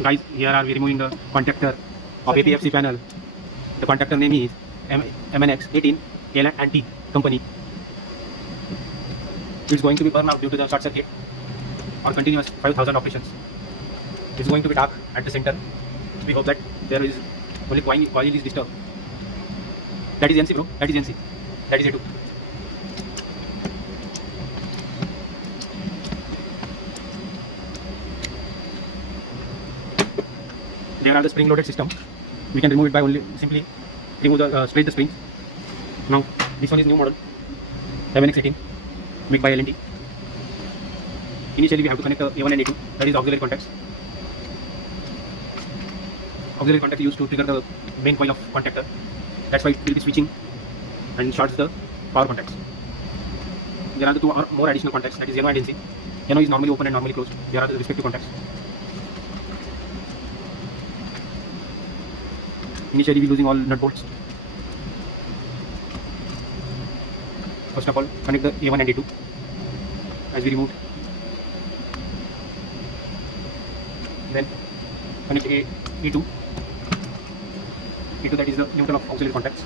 Guys, here are we removing the contactor of APFC panel. The contactor name is MNX 18 L&T company. It's going to be burned out due to the short circuit on continuous 5000 operations. It's going to be dark at the center. We hope that there is only coil is disturbed. That is NC, bro. That is NC. That is A2. There are the spring loaded system. We can remove it by only simply remove the straight the springs. Now this one is new model MNX18 made by LT. Initially we have to connect the A1 and A2, that is auxiliary contacts. Auxiliary contact used to trigger the main coil of contactor. That's why it will be switching and shorts the power contacts. There are the two or more additional contacts, that is NO and NC. NO is normally open and normally closed. There are the respective contacts. Initially we are using all nut bolts. First of all, connect the A1 and A2 as we removed. Then connect E2. E2, that is the neutral of auxiliary contacts.